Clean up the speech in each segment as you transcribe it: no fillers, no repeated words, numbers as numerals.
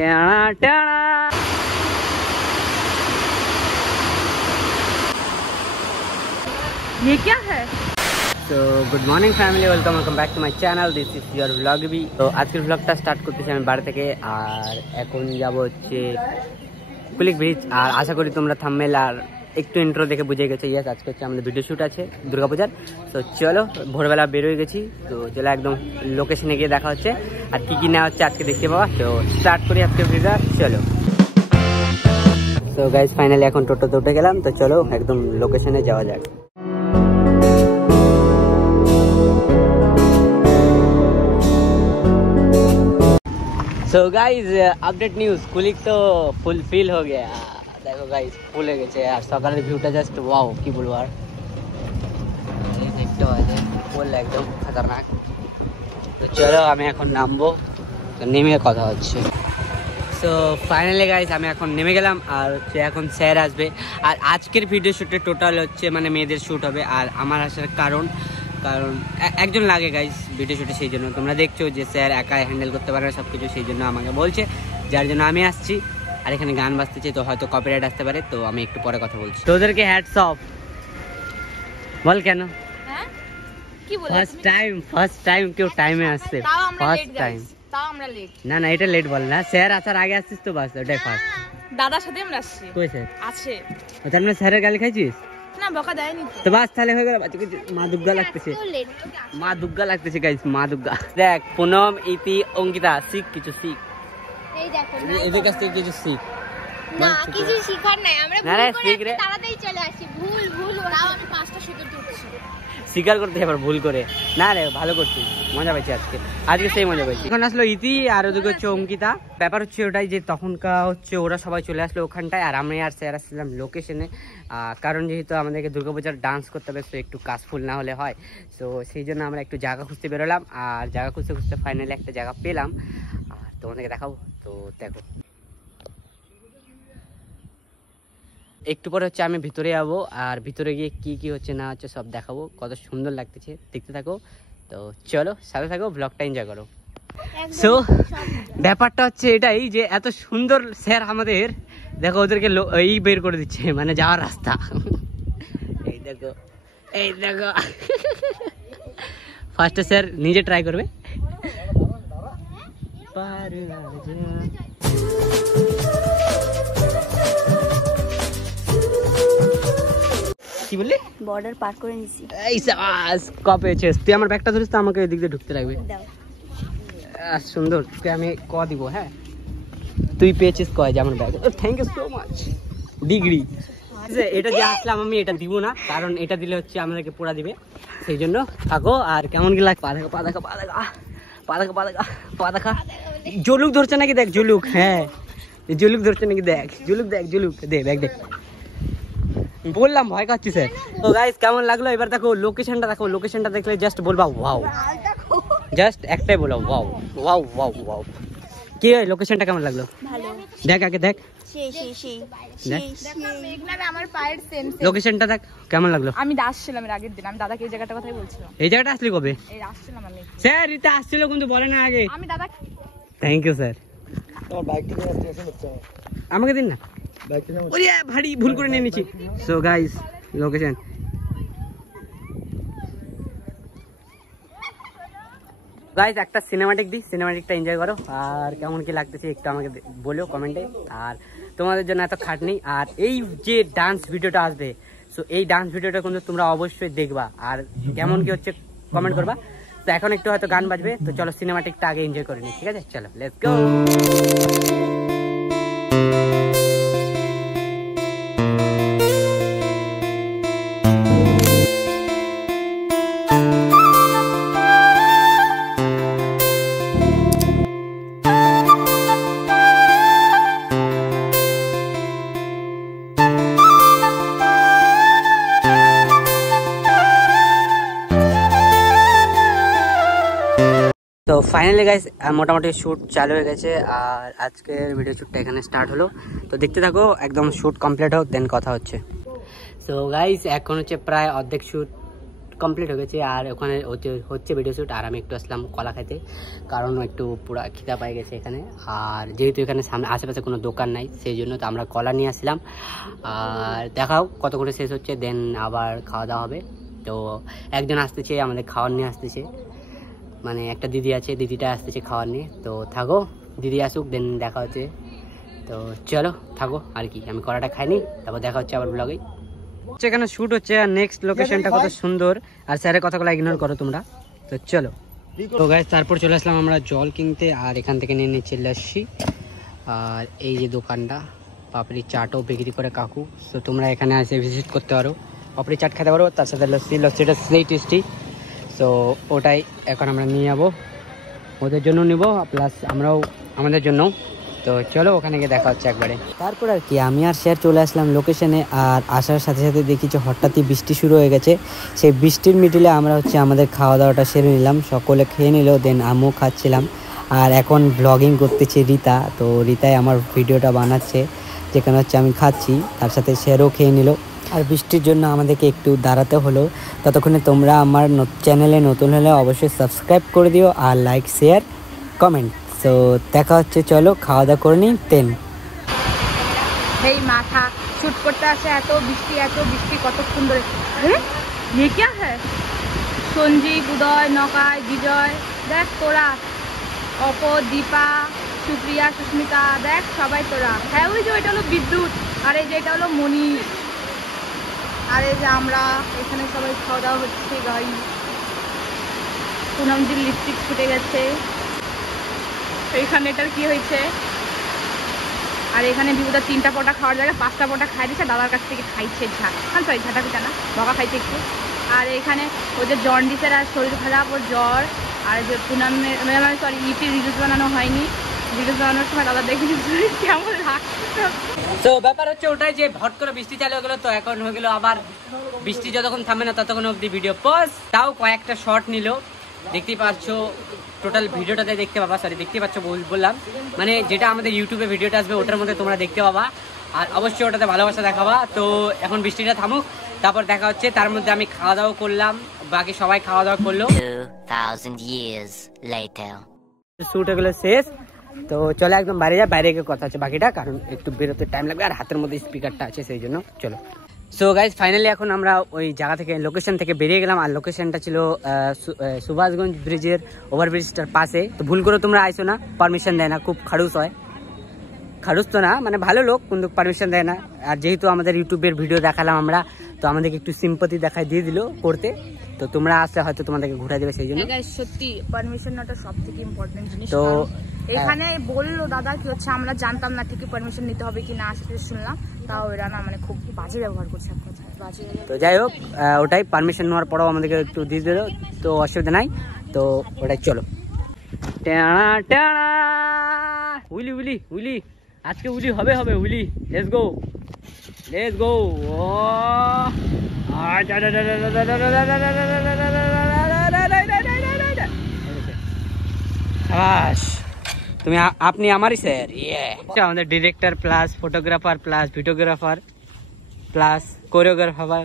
टेढ़ा टेढ़ा। ये क्या है? तो good morning family, welcome back to my channel, this is your vlog भी। तो आजকের ব্লগটা স্টার্ট করতেছি আমি বাড়ি থেকে। আর এখন যাব হচ্ছে কুলিক ব্রিজ। আর আশা করি তোমরা থাম্বনেল আর একটু ইন্ট্রো দেখে বুঝে গেছো, ইয়েস আজকে হচ্ছে আমাদের ভিডিও শ্যুট আছে দুর্গাপূজার। তো চলো, ভোরবেলা বেরোয় গেছি, তো চলো একদম লোকেশনে গিয়ে দেখা হচ্ছে আর কি নেওয়া হচ্ছে আজকে দেখতে পাওয়া। তো স্টার্ট করি আজকে ভিডিও, চলো। তো গাইজ ফাইনালি এখন টোটোতে উঠে গেলাম, তো চলো একদম লোকেশনে যাওয়া যাক। सो गाइज अपडेट न्यूज, कुलिक तो फुलफिल हो गया। देखो गाइज फुल हो गए यार, सकाल ভিউটা জাস্ট ওয়াও, কি বলবো আর। এই দেখতে আছে ফুল একদম খতরনাক। তো চলো আমি এখন নামবো, তো নেমে কথা হচ্ছে। সো ফাইনালি গাইজ আমি এখন নেমে গেলাম, আর হচ্ছে এখন স্যার আসবে। আর আজকের ভিডিও শ্যুটে টোটাল হচ্ছে মানে মেয়েদের শ্যুট হবে। আর আমার আসার কারণ একজন লাগে গাইজ ভিডিও শ্যুটে, সেই জন্য তোমরা দেখছো যে স্যার একাই হ্যান্ডেল করতে পারে না সব কিছু, সেই জন্য আমাকে বলছে, যার জন্য আমি আসছি। আর এখানে গান বাজতেছে, তো হয়তো কপিরাইট আসতে পারে, তো আমি একটু পরে কথা বলছি। তোদেরকে হ্যাটস অফ বল। কেন? ফার্স্ট টাইম কেউ টাইমে আসছে, ফার্স্ট টাইম। না না এটা লেট বল না, স্যার আসার আগে আসছিস তো, বাস ওটাই ফার্স্ট। দাদার সাথে আমরা আসছি। কই স্যার আছে? তার মানে স্যারের গালি খাইছিস? না বকা দেয়নি তো বাস তাহলে হয়ে গেল। মা দুর্গা লাগতেছে, মা দুর্গা লাগতেছে গাইস, মা দুর্গা। দেখ পুনম, ইতি, অঙ্কিতা, শিখ কিছু শিখ, এই দেখো এদের কাছ থেকে কিছু শিখ। না কিছু শিখার নাই, আমরা ভুল করে তাড়াতাড়ি চলে আসি। ভুল তাও আমি 5টা সুতো তুলছি। স্বীকার করতে এবার ভুল করে না রে, ভালো করছিস, মজা পাইছি আজকে সেই মজা পাইছি। এখন আসলো ইতি আর ওদিকে হচ্ছে অঙ্কিতা। ব্যাপার হচ্ছে ওটাই যে তখনকার হচ্ছে ওরা সবাই চলে আসলো ওখানটায়, আর আমি আর স্যার আসছিলাম লোকেশনে। কারণ যেহেতু আমাদেরকে দুর্গাপূজার ডান্স করতে হবে, তো একটু কাজফুল না হলে হয়। তো সেই জন্য আমরা একটু জায়গা খুঁজতে বেরোলাম, আর জায়গা খুঁজতে খুঁজতে ফাইনালি একটা জায়গা পেলাম, আর তোমাদেরকে দেখাবো। তো দেখো একটু পরে হচ্ছে আমি ভিতরে যাবো, আর ভিতরে গিয়ে কি কি হচ্ছে না হচ্ছে সব দেখাবো, কত সুন্দর লাগতেছে দেখতে থাকো। তো চলো সাথে থাকো, ব্লগটা এনজয় করো। সো ব্যাপারটা হচ্ছে এটাই যে এত সুন্দর স্যার আমাদের, দেখো ওদেরকে এই বের করে দিচ্ছে মানে যাওয়ার রাস্তা। এই দেখো এই দেখো, ফার্স্টে স্যার নিজে ট্রাই করবে। কি বললি? বর্ডার পার করে নিছি। এই সাবাস, কপেছিস তুই। আমার ব্যাগটা ধরিস তো, আমাকে এদিক দিয়ে ঢুকতে লাগবে। সুন্দর, তোকে আমি ক দিব। হ্যাঁ তুই পেয়েছিস ক, যে আমার bag. Thank you so much. Degree এটা দিয়ে আসলাম আমি, এটা দিব না, কারণ এটা দিলে হচ্ছে আমাদেরকে পোড়া দিবে, সেই জন্য থাকো। আর কেমন কি লাগে? পা দেখা পা দেখা পা দেখা পা দেখা পা দেখা পা দেখা। জলুক ধরছে নাকি দেখ, জলুক। হ্যাঁ জলুক ধরছে নাকি দেখ, জলুক দেখ, জলুক দে, ব্যাগ দে। বললাম ভয় খাচ্ছি স্যার। তো গাইস কেমন লাগলো এবার দেখো লোকেশনটা, দেখো লোকেশনটা দেখলে জাস্ট বলবা ওয়াও, জাস্ট একটাই বলো ওয়াও ওয়াও ওয়াও ওয়াও। কি হয় লোকেশনটা কেমন লাগলো? ভালো। দেখ আগে দেখ, আমার পায়ের সেম লোকেশনটা দেখ কেমন লাগলো। আমি আসছিলাম এর আগের দিন, আমি দাদাকে এই জায়গাটার কথাই বলছিলাম। এই জায়গাটা আসলি কবে? এই আসছিলাম আমি স্যার, এটা আসছিল কিন্তু বলে না আগে। আমি দাদা। Thank you sir. তোমার বাইকটা নিয়ে আসতে আমাকে দিন না, বাইকটা নিয়ে। ওরে ভারী ভুল করে নিয়ে নিয়েছি। সো গাইস লোকেশন গাইস, একটা সিনেমাটিক দিই, সিনেমাটিকটা এনজয় করো। আর কেমন কি লাগতেছে একটু আমাকে বলো কমেন্টে। আর তোমাদের জন্য এত খাটনি, আর এই যে ডান্স ভিডিওটা আসবে, সো এই ডান্স ভিডিওটা কিন্তু তোমরা অবশ্যই দেখবা, আর কেমন কি হচ্ছে কমেন্ট করবা। তো এখন একটু হয়তো গান বাজবে, তো চলো সিনেমাটিকটা আগে এনজয় করে নিই, ঠিক আছে? চলো লেটস গো। তো ফাইনালি গাইস মোটামুটি শ্যুট চালু হয়ে গেছে, আর আজকের ভিডিও শ্যুটটা এখানে স্টার্ট হলো। তো দেখতে থাকো, একদম শ্যুট কমপ্লিট হোক দেন কথা হচ্ছে। সো গাইস এখন হচ্ছে প্রায় অর্ধেক শ্যুট কমপ্লিট হয়ে গেছে আর ওখানে হচ্ছে ভিডিও শ্যুট। আর আমি একটু আসলাম কলা খেতে, কারণ একটু পুরো খিদা পাই গেছে এখানে। আর যেহেতু এখানে সামনে আশেপাশে কোনো দোকান নাই সেই জন্য তো আমরা কলা নিয়ে আসলাম। আর দেখাও কত করে শেষ হচ্ছে, দেন আবার খাওয়া দাওয়া হবে। তো একজন আসতেছে আমাদের খাওয়ার নিয়ে আসতেছে, মানে একটা দিদি আছে, দিদিটা আসতেছে খাওয়ার নিয়ে। তো থাকো, দিদি আসুক, দেন দেখা হচ্ছে। তো চলো থাকো আর কি, আমি কলাটা খাইনি, তারপর দেখা হচ্ছে আবার ব্লগে। এখানে শ্যুট হচ্ছে আর নেক্সট লোকেশনটা কত সুন্দর, আর স্যারের কথাগুলো ইগনোর করো তোমরা। তো চলো, তো গাইস তারপর চলে আসলাম আমরা জল কিনতে। আর এখান থেকে নিয়ে নিচ্ছি লস্যি, আর এই যে দোকানটা পাপড়ি চাটও বিক্রি করে কাকু। তো তোমরা এখানে এসে ভিজিট করতে পারো, পাপড়ি চাট খেতে পারো, তার সাথে লস্যিটা সেই টেস্টি। তো ওটাই এখন আমরা নিয়ে যাবো, ওদের জন্য নিব প্লাস আমরাও আমাদের জন্য। তো চলো ওখানে গিয়ে দেখা হচ্ছে একবারে। তারপর আর কি আমি আর স্যার চলে আসলাম লোকেশনে। আর আসার সাথে সাথে দেখি যে হঠাৎই বৃষ্টি শুরু হয়ে গেছে। সেই বৃষ্টির মিডিলে আমরা আমাদের খাওয়া দাওয়াটা সেরে নিলাম, সকলে খেয়ে নিল, দেন আমিও খাচ্ছিলাম। আর এখন ব্লগিং করতেছি রিতা, তো রিতাই আমার ভিডিওটা বানাচ্ছে, যেখানে আমি খাচ্ছি, তার সাথে স্যারও খেয়ে নিল। আর বৃষ্টির জন্য আমাদেরকে একটু দাঁড়াতে হলো। ততক্ষণে তোমরা আমার চ্যানেলে নতুন হলে অবশ্যই সাবস্ক্রাইব করে দিও, আর লাইক শেয়ার কমেন্ট। তো দেখা হচ্ছে, চলো খাওয়া দাওয়া করে নিই তেন। এই মাথা শুট করতে আসে, এত বৃষ্টি কত সুন্দর। ये क्या है? সঞ্জীব, উদয়, নকায়, বিজয়, দেখ তোরা, অপ, দীপা, সুপ্রিয়া, সুস্মিতা, দেখ সবাই তোরা। হ্যাঁ ওই যে ওইটা হলো বিদ্যুৎ, আর এই যে এটা হলো মণি। আর এই যে আমরা এখানে সবাই খাওয়া দাওয়া হচ্ছে। গাই পুনমজির লিপস্টিক ফুটে গেছে, এইখানে এটার কি হয়েছে। আর এখানে বিভুদার 3টা পটা খাওয়ার জায়গায় 5টা পটা খাই দিচ্ছে, দাদার কাছ থেকে খাইছে ঝাঁটা পিঠা না, বকা খাইছে একটু। আর এখানে ওই যে জন্ডিসের আর শরীর খারাপ, ওর জ্বর। আর যে পুনমের সরি ইপির রিলস বানানো হয়নি, রিলস বানানোর সময় দাদা দেখে কেমন লাগছে। তো ব্যাপার হচ্ছে ওটাই যে হট করে বৃষ্টি চালু হয়ে গেলো, তো এখন হয়ে গেলো আবার বৃষ্টি যতক্ষণ থামে না ততক্ষণ অবধি ভিডিও পজ। তাও কয়েকটা শর্ট নিল, দেখতেই পাচ্ছ টোটাল ভিডিওটাতে দেখতে পাবা, সরি দেখতে পাচ্ছ বললাম, মানে যেটা আমাদের ইউটিউবে ভিডিওটা আসবে ওটার মধ্যে তোমরা দেখতে পাবা। আর অবশ্যই ওটাতে ভালোবাসা দেখাবা। তো এখন বৃষ্টিটা থামুক, তারপর দেখা হচ্ছে। তার মধ্যে আমি খাওয়া দাওয়া করলাম, বাকি সবাই খাওয়া দাওয়া করলো। 2000 years later. শ্যুট হয়ে গেলো শেষ। তো চলো একদম বাইরে যা, বাইরে গিয়ে কথা আছে বাকিটা, কারণ একটু বেরোতে টাইম লাগবে, আর হাতের মধ্যে স্পিকারটা আছে সেই জন্য। চলো সো গাইজ ফাইনালি এখন আমরা ওই জায়গা থেকে লোকেশন থেকে বেরিয়ে গেলাম। আর লোকেশনটা ছিল সুভাষগঞ্জ ব্রিজের ওভারব্রিজটার পাশে। তো ভুল করে তোমরা আইসো না, পারমিশন দেয় না, খুব খাড়ুস হয়। খাড়ুস তো না, মানে ভালো লোক, কিন্তু পারমিশন দেয় না। আর যেহেতু আমাদের ইউটিউবের ভিডিও দেখালাম আমরা, তো আমাদেরকে একটু সিম্পাথি দেখায় দিয়ে দিল করতে। তো তোমরা আসলে হয়তো তোমাদেরকে ঘুরে দেবে সেই জন্য। সত্যি পারমিশনটা সবথেকে ইম্পর্টেন্ট জিনিস। তো এখানে বললো দাদা কি হচ্ছে, আমরা জানতাম না ঠিকই পারমিশন নিতে হবে কি না, আসতে শুনলাম, তাও এরা না মানে খুব বাজে ব্যবহার করছে এক কথায়, বাজে। তো যাই হোক ওটাই পারমিশন নেওয়ার পরেও আমাদেরকে একটু দিয়ে দিল, তো অসুবিধা নাই। তো ওটাই চলো টানা টানা উইলি উইলি উইলি, আজকে উইলি হবে উইলি। লেটস গো ও শাবাশ, তুমি আপনি আমারই স্যার। আমাদের director plus photographer plus videographer plus choreographer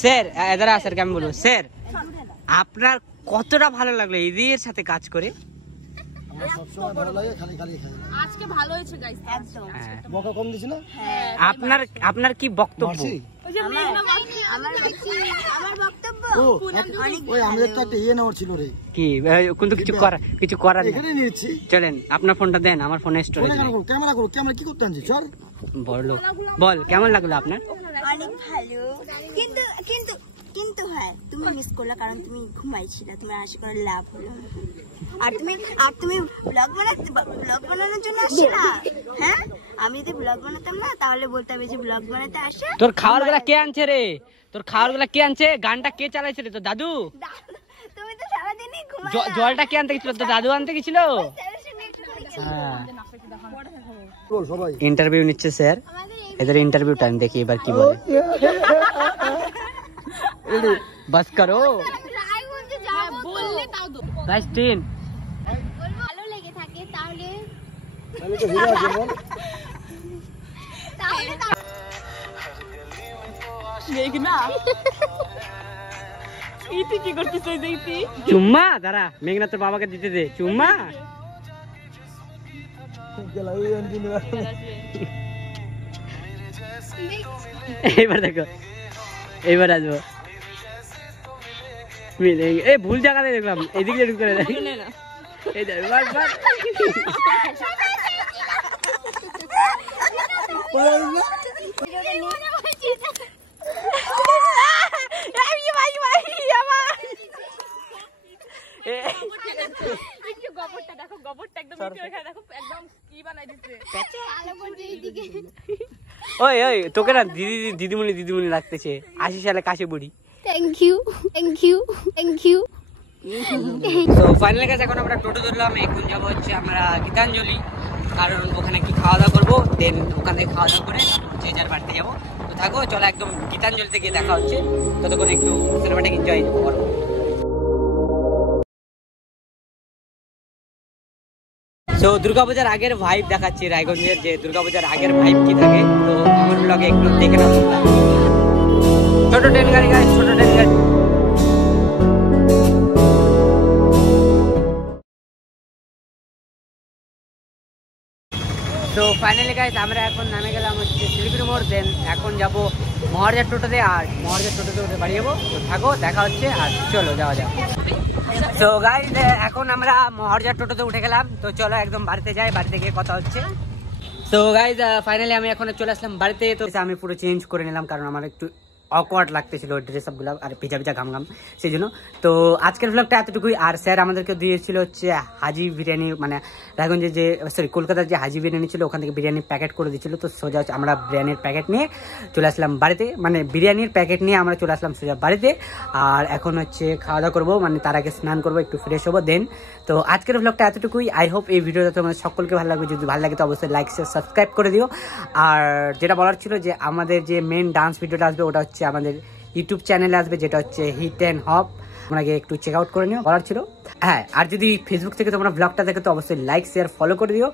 sir এদারা স্যার আমি বলবো স্যার, আপনার কতটা ভালো লাগলো এদের সাথে কাজ করে? আজকে ভালো হয়েছে গাইস, একদম বকা কম দিছি না। আপনার কি বক্তব্য? আমার বক্তব্য ওই আমাদের তো একটা ইয়ে নেওয়ার ছিল রে, কি কিন্তু কিছু করার নেই। এখানে নিয়েছি। চলেন আপনার ফোনটা দেন, আমার ফোনে স্টোরেজ নেই। ক্যামেরা কি করতে আনছি? চল বড় লোক, বল কেমন লাগলো আপনার? অনেক ভালো, কিন্তু কিন্তু কিন্তু হ্যাঁ তুমি মিস করলে, কারণ তুমি ঘুমাইছিলে, তুমি আশা করে লাভ হলো। আর তুমি ব্লগ বানানোর জন্য আসছিলা। হ্যাঁ আমি যদি ব্লগ বানাতাম না তাহলে বলতে হবে যে ব্লগ বানাতে আসে। তোর খাওয়ার গুলা কে আনছে রে? তোর খাওয়ার গুলা কে আনছে? গানটা কে চালাইছে রে? তোর দাদু? তুমি তো সারাদিনই ঘুমাই। জলটা কে আনতে গেছিল? তোর দাদু আনতে গেছিল? সবাই ইন্টারভিউ নিচ্ছে স্যার, এদের ইন্টারভিউ টাইম, দেখি এবার কি বলে। বাস করো গাইস, 10 ভালো লেগে থাকে তাহলে আমি তো ভিডিও আছে বল। চুম্মা দাঁড়া, মেঘনা তোর বাবাকে দিতে দে চুম্মা। এইবার দেখো, এইবার আসবো। এই ভুল জায়গাতে দেখলাম, এদিকে ঢুকে এই দেখ বাস বাস। ওই ওই তোকে না দিদিমণি দিদিমণি লাগতেছে, 80 সালে কাশি বুড়ি। Thank you thank you thank you. তো ফাইনাল কাছে এখন আমরা টোটো ধরলাম, এখন যাবো হচ্ছে আমরা গীতাঞ্জলি, কারণ ওখানে কি খাওয়া দাওয়া করবো, দেন ওখান থেকে খাওয়া দাওয়া করে যে যার বাড়িতে যাবো। তো থাকো, চলো একদম গীতাঞ্জলিতে গিয়ে দেখা হচ্ছে, ততক্ষণ একটু সিনেমাটা এনজয় করবো। তো দুর্গাপূজার আগের ভাইব দেখাচ্ছি রায়গঞ্জের, যে দুর্গাপূজার আগের ভাইব কি থাকে, তো আমার ব্লগে একটু দেখে নাও। ছোট ট্রেন গাড়ি গাড়ি, ছোট ট্রেন গাড়ি। তো ফাইনালি গাইস আমরা এখন নামে গেলাম হচ্ছে শিলিগুড়ি মোড়, দেন এখন যাবো মহারাজার টোটোতে, আর মহারাজার টোটোতে উঠে বাড়ি যাবো। তো থাকো, দেখা হচ্ছে, আর চলো যাওয়া যাক। তো গাইস এখন আমরা মহারাজার টোটোতে উঠে গেলাম, তো চলো একদম বাড়িতে যাই, বাড়িতে গিয়ে কথা হচ্ছে। তো গাইস ফাইনালি আমি এখন চলে আসলাম বাড়িতে। তো আমি পুরো চেঞ্জ করে নিলাম, কারণ আমার একটু অকওয়ার্ড লাগতেছিল ড্রেস আপগুলো, আর ভিজা ভিজা ঘাম ঘাম, সেই জন্য। তো আজকের ব্লগটা এতটুকুই। আর স্যার আমাদেরকে দিয়েছিল হচ্ছে হাজি বিরিয়ানি, মানে রায়গঞ্জের যে সরি কলকাতার যে হাজি বিরিয়ানি ছিল, ওখান থেকে বিরিয়ানির প্যাকেট করে দিচ্ছিল। তো সোজা আমরা বিরিয়ানির প্যাকেট নিয়ে চলে আসলাম বাড়িতে, মানে বিরিয়ানির প্যাকেট নিয়ে আমরা চলে আসলাম সোজা বাড়িতে। আর এখন হচ্ছে খাওয়া দাওয়া করবো, মানে তার আগে স্নান করবো, একটু ফ্রেশ হবো দেন। তো আজকের ব্লগটা এতটুকুই। আই হোপ এই ভিডিওটা তোমাদের সকলকে ভালো লাগবে। যদি ভালো লাগে তো অবশ্যই লাইক শেয়ার সাবস্ক্রাইব করে দিও। আর যেটা বলার ছিল যে আমাদের যে মেন ডান্স ভিডিওটা আসবে, ওটা হচ্ছে আমাদের ইউটিউব চ্যানেলে আসবে, যেটা হচ্ছে হিট অ্যান্ড হপ। তোমরা গিয়ে একটু চেক আউট করে নিও, বলার ছিল। হ্যাঁ, আর যদি ফেসবুক থেকে তোমরা ব্লগটা দেখো তো অবশ্যই লাইক শেয়ার ফলো করে দিও।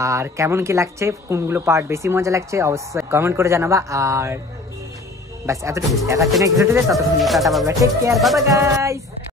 আর কেমন কি লাগছে, কোনগুলো পার্ট বেশি মজা লাগছে অবশ্যই কমেন্ট করে জানাবা। আর ব্যাস এতটুকু, দেখা হচ্ছে নেক্সট ভিডিওতে, ততক্ষণ টাটা bye bye, take care, bye bye guys.